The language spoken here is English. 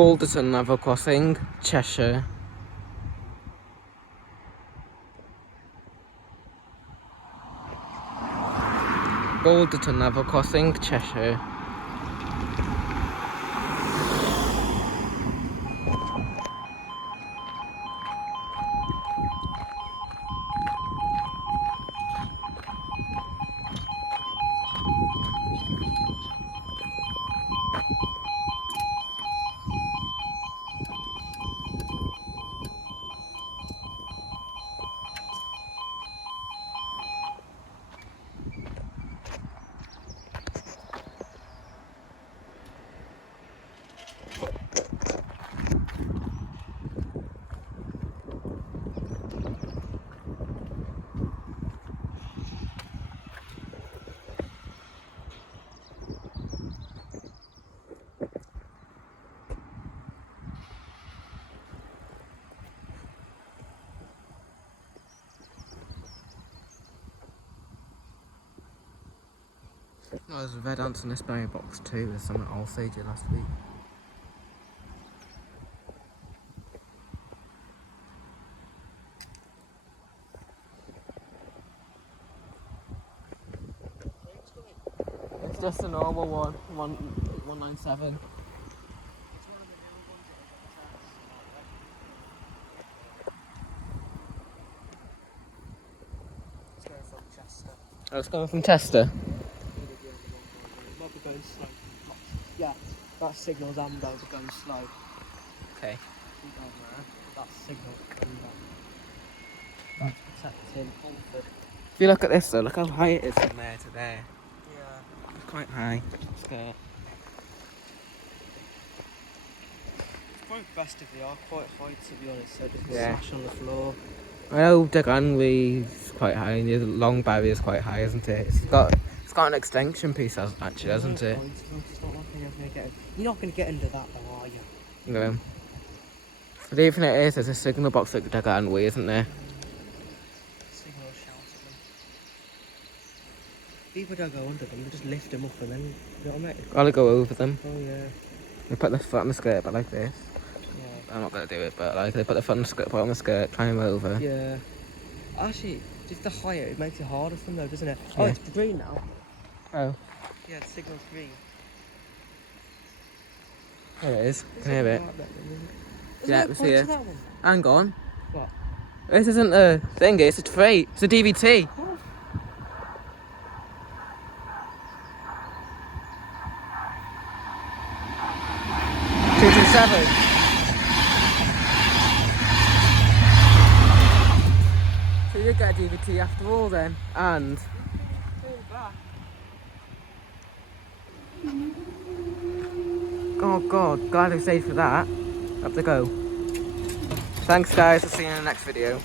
Balderton level crossing, Cheshire. Balderton level crossing, Cheshire. There's red ants in this berry box too. There's some at Allsage last week. It's just a normal one, 197. It's going from Chester. Oh, it's coming from Chester. Might be going slow. Yeah, that signal's amber, we're going slow. Okay. Keep going there. That signal's amber. That's protecting Alford. If you look at this though, look how high it is from there to there. Yeah. It's quite high. Skirt. It's quite best if they are quite high, to be honest, so just Yeah. smash on the floor. I know the gangway's quite high and the long barrier's quite high, isn't it? It's got an extension piece actually, hasn't it? It's not like you're not going to get under that though, are you? No. But even it is, there's a signal box at the gangway, isn't there? Signal shout at them. People don't go under them, they just lift them up and then, you know what I mean? Gotta go over them. Oh yeah. They put the foot on the skirt, but like this. Yeah. I'm not gonna do it, but like they put the foot on the skirt, put on the skirt, climb over. Yeah. Actually, just the higher, it makes it harder for them though, doesn't it? Oh, Yeah. it's green now. Oh, Yeah, the signal's green. there it is. Can you hear it? Yeah, we see it. it. Hang on. What? This isn't a thing, it's a tray. It's a DVT. What? Two two seven. So you did get a DVT after all then, and oh god, glad I saved for that. Have to go. Thanks guys, I'll see you in the next video.